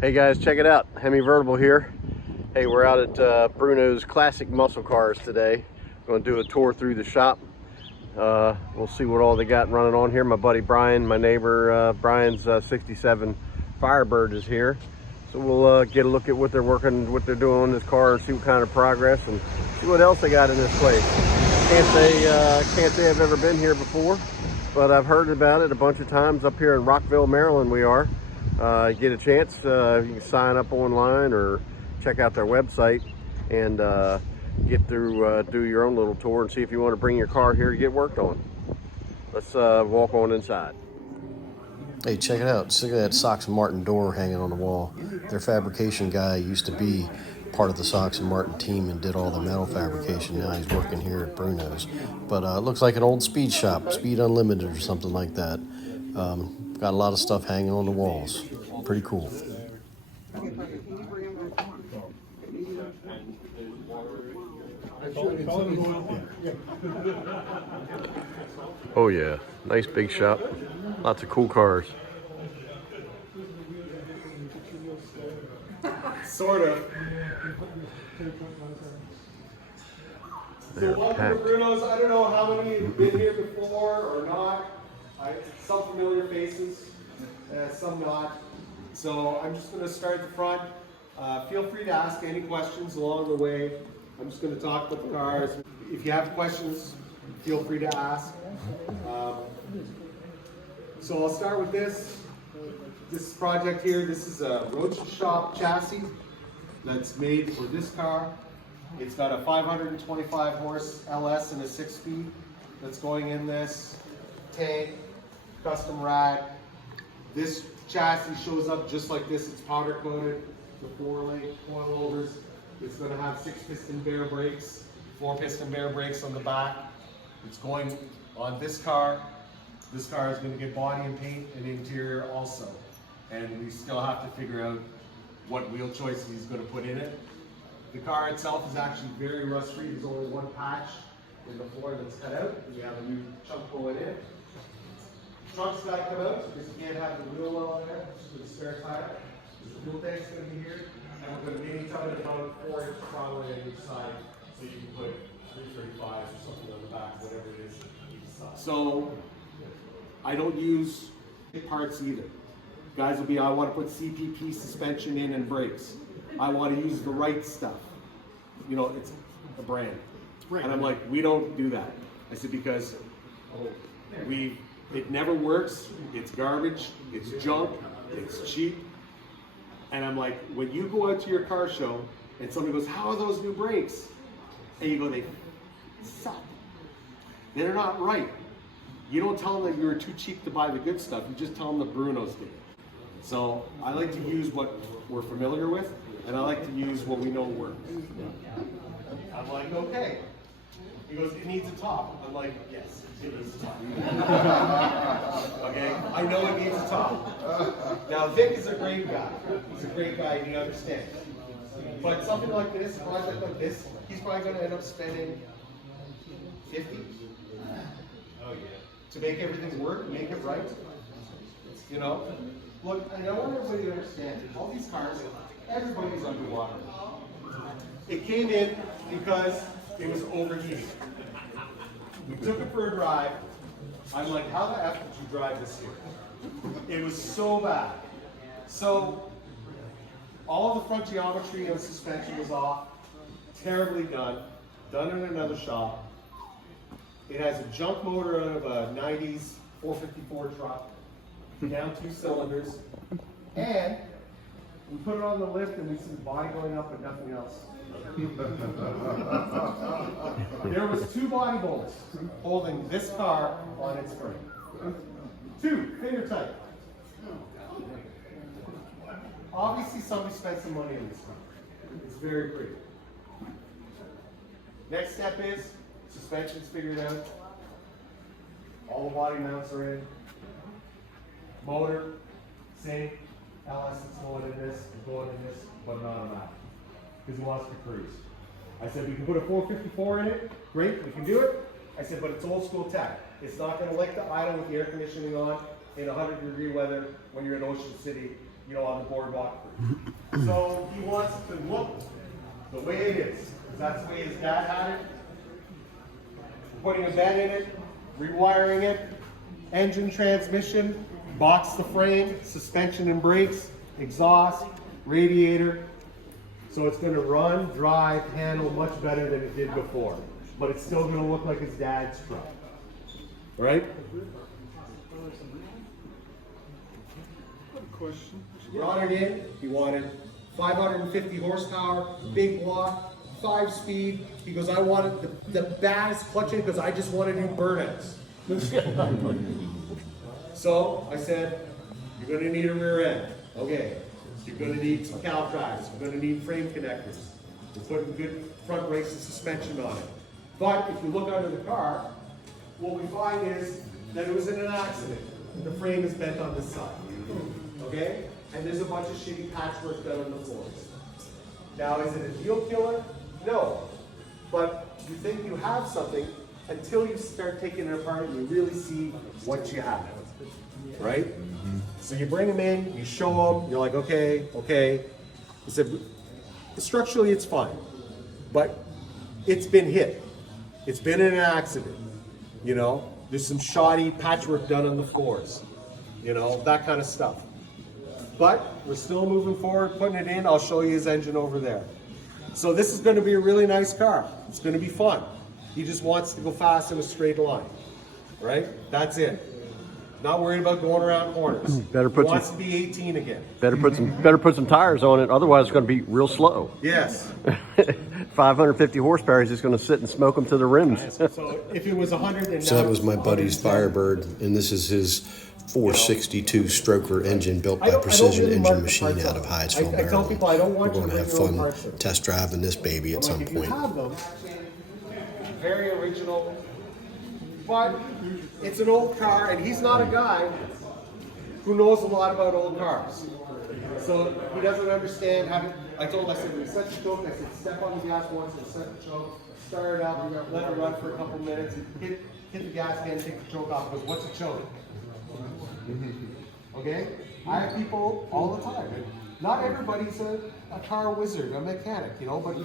Hey guys, check it out. Hemi Vertible here. Hey, we're out at Bruno's Classic Muscle Cars today. Going to do a tour through the shop. We'll see what all they got running on here. My buddy Brian, my neighbor Brian's 67 Firebird is here. So we'll get a look at what they're working, what they're doing on this car, and see what kind of progress, and see what else they got in this place. Can't say I've ever been here before, but I've heard about it a bunch of times. Up here in Rockville, Maryland we are. Get a chance, you can sign up online or check out their website and get through, do your own little tour and see if you want to bring your car here to get worked on. Let's walk on inside. Hey, check it out. Look at that Sox and Martin door hanging on the wall. Their fabrication guy used to be part of the Sox and Martin team and did all the metal fabrication. Now he's working here at Bruno's. But it looks like an old speed shop, Speed Unlimited or something like that. Got a lot of stuff hanging on the walls. Pretty cool. Oh yeah, nice big shop. Lots of cool cars. Sort of. So welcome to Bruno's. I don't know how many have been here before or not. Some familiar faces, some not. So I'm just going to start at the front. Feel free to ask any questions along the way. I'm just going to talk about the cars. If you have questions, feel free to ask. So I'll start with this. This project here, this is a road shop chassis that's made for this car. It's got a 525 horse LS and a 6-speed that's going in this tank, custom rad. This chassis shows up just like this. It's powder coated, the 4-link coilovers. It's going to have 6-piston bare brakes, 4-piston bare brakes on the back. It's going on this car. This car is going to get body and paint and interior also. And we still have to figure out what wheel choices he's going to put in it. The car itself is actually very rust-free. There's only one patch in the floor that's cut out. We have a new chunk going in. Trunk's got to come out because you can't have the wheel well on there with the spare tire. The fuel tank's going to be here, and we're going to maybe tell it about 4-inch probably on each side, so you can put 335s or something on the back, whatever it is each side. So I don't use parts either. Guys will be, I want to put CPP suspension in and brakes. I want to use the right stuff. You know, it's a brand. And I'm like, we don't do that. I said, because it never works, it's garbage, it's junk, it's cheap. And I'm like, when you go out to your car show and somebody goes, how are those new brakes? And you go, they suck. They're not right. You don't tell them that you were too cheap to buy the good stuff, you just tell them the Bruno's did it. So I like to use what we're familiar with, and I like to use what we know works. I'm like, okay. He goes, it needs a top. I'm like, yes, it needs a top. Okay, I know it needs a top. Now Vic is a great guy. He's a great guy, and he understands. But something like this, a project like this, he's probably going to end up spending $50 to make everything work, make it right. You know, look, and I want everybody to understand, all these cars, everybody's underwater. It came in because it was overheating. We took it for a drive. I'm like, how the F did you drive this here? It was so bad. So, all of the front geometry and suspension was off. Terribly done. Done in another shop. It has a junk motor out of a 90s 454 truck. Down 2 cylinders. And we put it on the lift and we see the body going up but nothing else. There was 2 body bolts holding this car on its frame. 2, finger tight. Obviously somebody spent some money on this car. It's very pretty. Next step is suspension's figured out. All the body mounts are in. Motor, same. LS is going in this, but not on that. Because he wants to cruise. I said, we can put a 454 in it. Great, we can do it. I said, but it's old school tech. It's not going to like to idle with the air conditioning on in 100-degree weather when you're in Ocean City you know, on the boardwalk. So he wants it to look the way it is, because that's the way his dad had it. Putting a bed in it, rewiring it, engine, transmission, box the frame, suspension and brakes, exhaust, radiator. So it's going to run, drive, handle much better than it did before. But it's still going to look like his dad's truck. Right? Question. Brought it in, he wanted 550 horsepower, big block, 5-speed. He goes, I wanted the baddest clutch in because I just want to do burnouts. So I said, you're going to need a rear end. Okay. You're going to need some cow tracks. You're going to need frame connectors. We're putting good front brakes and suspension on it. But if you look under the car, what we find is that it was in an accident. The frame is bent on this side. Okay? And there's a bunch of shitty patchwork done on the floors. Now, is it a deal killer? No. But you think you have something until you start taking it apart and you really see what you have. Right? So you bring them in, you show them, you're like, okay. He said, structurally it's fine, but it's been hit. It's been in an accident. You know, there's some shoddy patchwork done on the floors. You know, that kind of stuff. But we're still moving forward, putting it in. I'll show you his engine over there. So this is going to be a really nice car. It's going to be fun. He just wants to go fast in a straight line. Right? That's it. Not worried about going around corners. Better put he wants to be 18 again. Better put some tires on it. Otherwise, it's going to be real slow. Yes. 550 horsepower is just going to sit and smoke them to the rims. So if it was 100, So that was my buddy's Firebird, and this is his 462 stroker engine built by Precision Engine Machine out of Hyattsville, Maryland. We're going to have fun test driving this baby at some point. Very original, but it's an old car, and he's not a guy who knows a lot about old cars. So he doesn't understand how to, I told him, I said, when you set the choke, I said, step on the gas once and set the choke, start it up, let it run for a couple minutes, hit the gas again, take the choke off, because what's a choke? Okay? I have people all the time. Not everybody's a car wizard, a mechanic, you know, but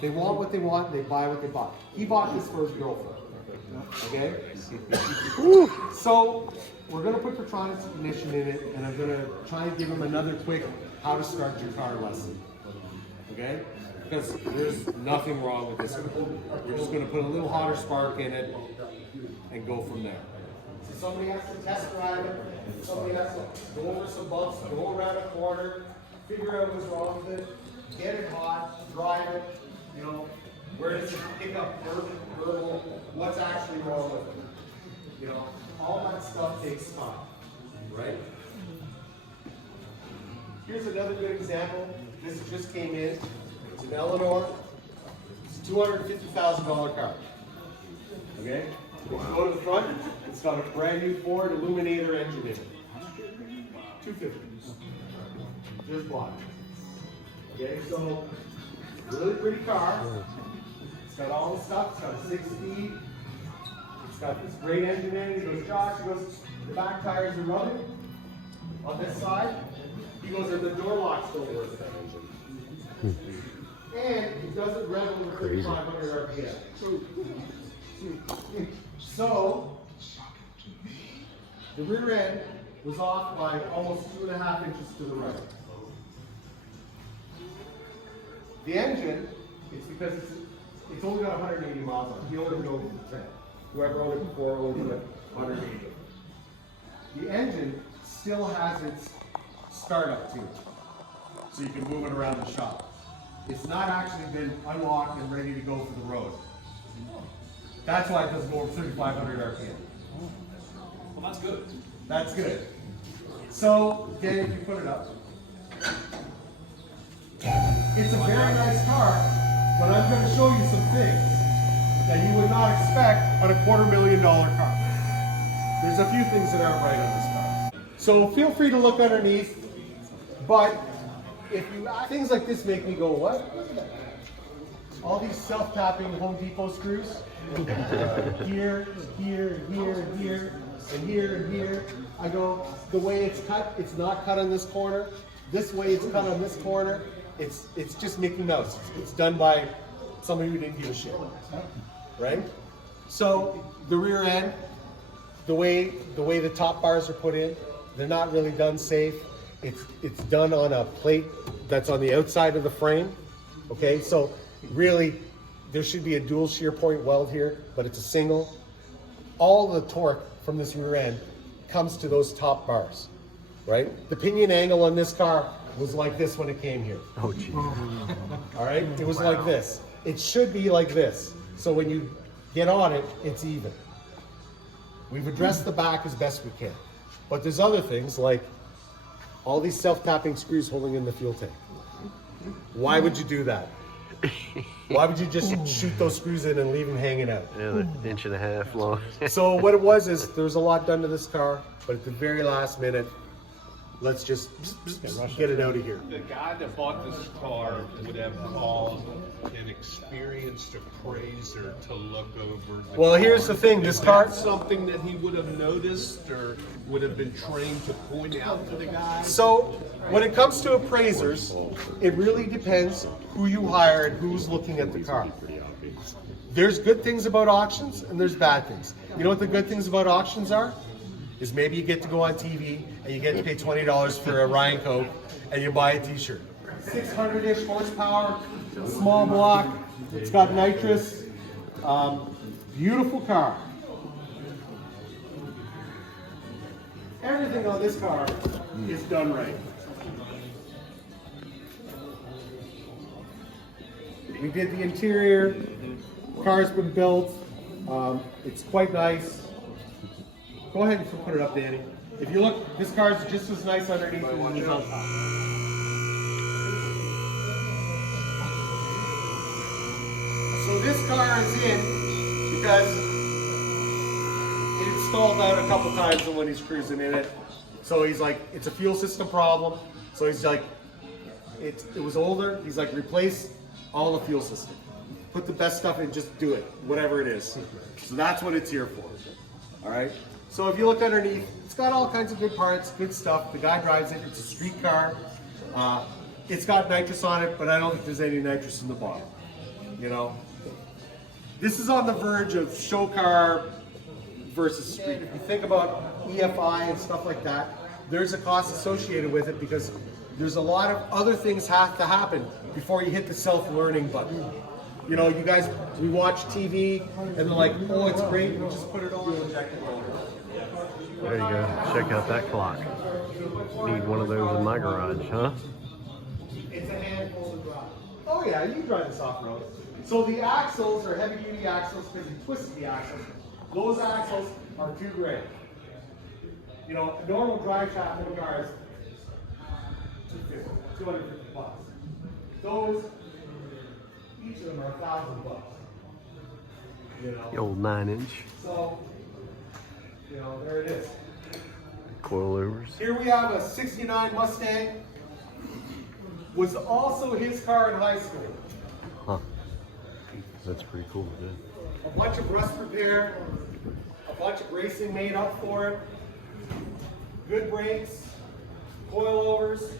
they want what they want, they buy what they buy. He bought this for his girlfriend. Okay? So, we're going to put Petronas ignition in it, and I'm going to try and give him another quick how to start your car lesson. Okay? Because there's nothing wrong with this. We're just going to put a little hotter spark in it and go from there. So somebody has to test drive it, somebody has to go over some bumps, go around a corner, figure out what's wrong with it, get it hot, drive it, you know, where does it pick up verbal, what's actually wrong with it. You know, all that stuff takes time, right? Here's another good example. This just came in. It's an Eleanor. It's a $250,000 car. Okay? If you go to the front, it's got a brand new Ford Illuminator engine in it. $250. Just bought it. Okay, so really pretty car. It's got all the stuff. It's got a 6-speed. It's got this great engine in it. He goes, Josh, he goes, the back tires are rubbing on this side. He goes, and the door locks don't work. And it doesn't rev over 3,500 RPM. So, the rear end was off by almost 2.5 inches to the right. The engine, it's because it's only got 180 miles on it. He only drove 10. Whoever owned it before owned it 180. The engine still has its startup to it, so you can move it around the shop. It's not actually been unlocked and ready to go for the road. That's why it doesn't go over 3,500 RPM. Well, that's good. That's good. So, Dan, if you put it up. It's a very nice car, but I'm going to show you some things that you would not expect on a $250,000 car. There's a few things that aren't right on this car. So feel free to look underneath, but if you things like this make me go, what? Look at that. All these self-tapping Home Depot screws. Here, here, here, here, and here, and here. I go, the way it's cut, it's not cut on this corner. This way it's cut on this corner. It's just Mickey Mouse. It's done by somebody who didn't give a shit, right? So the rear end, the way the top bars are put in, they're not really done safe. It's done on a plate that's on the outside of the frame. Okay, so really there should be a dual shear point weld here, but it's a single. All the torque from this rear end comes to those top bars, right? The pinion angle on this car was like this when it came here. Oh, geez. All right, it was like this. It should be like this. So when you get on it, it's even. We've addressed the back as best we can. But there's other things like all these self-tapping screws holding in the fuel tank. Why would you do that? Why would you just shoot those screws in and leave them hanging out? Yeah, they're 1.5 inches long. So what it was is there was a lot done to this car, but at the very last minute, let's just get it out of here. The guy that bought this car would have called an experienced appraiser to look over the Well, here's the thing, this car, something that he would have noticed or would have been trained to point out to the guy. so when it comes to appraisers, it really depends who you hire and who's looking at the car. There's good things about auctions and there's bad things. You know what the good things about auctions are? Is maybe you get to go on TV and you get to pay $20 for a Ryan Coke and you buy a t-shirt. 600-ish horsepower, small block, it's got nitrous, beautiful car. Everything on this car is done right. We did the interior, car's been built, it's quite nice. Go ahead and put it up, Danny. If you look, this car is just as nice underneath as it is on top. So this car is in because it stalled out a couple times when he's cruising in it. So he's like, it's a fuel system problem. So he's like, it was older. He's like, replace all the fuel system. Put the best stuff in, just do it, whatever it is. So that's what it's here for. All right. So if you look underneath, it's got all kinds of good parts, good stuff. The guy drives it. It's a street car. It's got nitrous on it, but I don't think there's any nitrous in the bottom. You know, this is on the verge of show car versus street. If you think about EFI and stuff like that, there's a cost associated with it because there's a lot of other things have to happen before you hit the self-learning button. You know, you guys, we watch TV and they're like, oh, it's great, we just put it on and check it over. There you go. Check out that clock. Need one of those in my garage, huh? It's a handful to drive. Oh yeah, you can drive this off-road. So the axles are heavy-duty axles because you twisted the axles. Those axles are $2,000. You know, a normal drive shaft in a car is $250 bucks. Those, each of them are $1,000 bucks. You know. The old 9-inch So, you know, there it is. coilovers. Here we have a '69 Mustang. Was also his car in high school. Huh. That's pretty cool, dude. A bunch of rust repair, a bunch of racing made up for it. Good brakes, coilovers,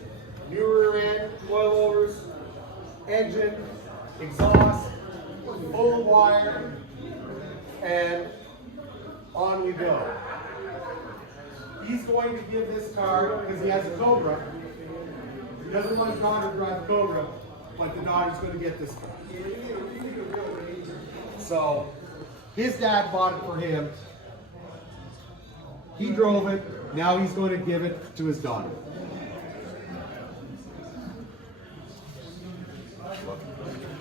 new rear end, coilovers, engine, exhaust, full wire, and on we go. He's going to give this car, because he has a Cobra, he doesn't want his daughter to drive the Cobra, but the daughter's going to get this car. So, his dad bought it for him. He drove it. Now he's going to give it to his daughter.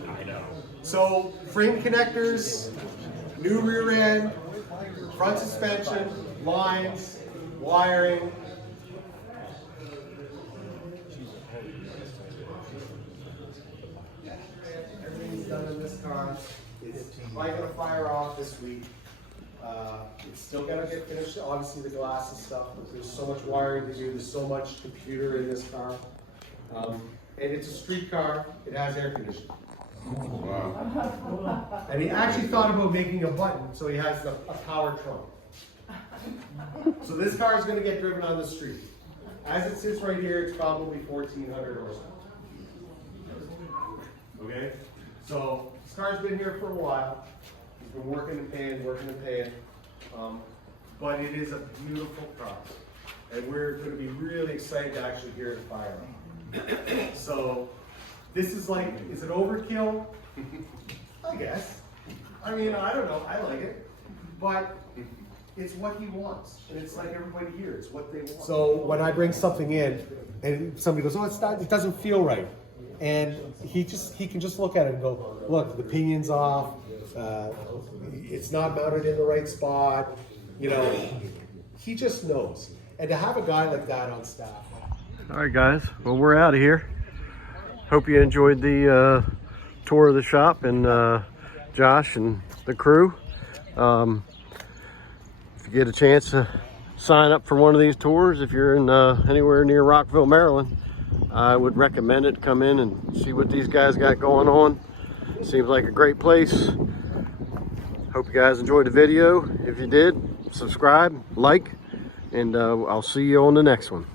I know. So, frame connectors, new rear end, front suspension, lines, wiring. Everything's done in this car. It's probably going to fire off this week. It's still going to get finished, obviously the glass and stuff, but there's so much wiring to do, there's so much computer in this car. And it's a street car, it has air conditioning. Wow. And he actually thought about making a button so he has a power trunk. So this car is going to get driven on the street. As it sits right here, it's probably 1,400 horsepower. Okay? So this car's been here for a while. He's been working and paying. But it is a beautiful car. And we're going to be really excited to actually hear it fire up. So this is like, is it overkill? I guess. I mean, I don't know. I like it. But it's what he wants. And it's like everybody here. It's what they want. So when I bring something in and somebody goes, oh, it's not, it doesn't feel right. And he can just look at it and go, look, the pinion's off. It's not mounted in the right spot. You know, he just knows. And to have a guy like that on staff. All right, guys. Well, we're out of here. Hope you enjoyed the tour of the shop and Josh and the crew. If you get a chance to sign up for one of these tours, if you're in anywhere near Rockville, Maryland, I would recommend it. Come in and see what these guys got going on. Seems like a great place. Hope you guys enjoyed the video. If you did, subscribe, like, and I'll see you on the next one.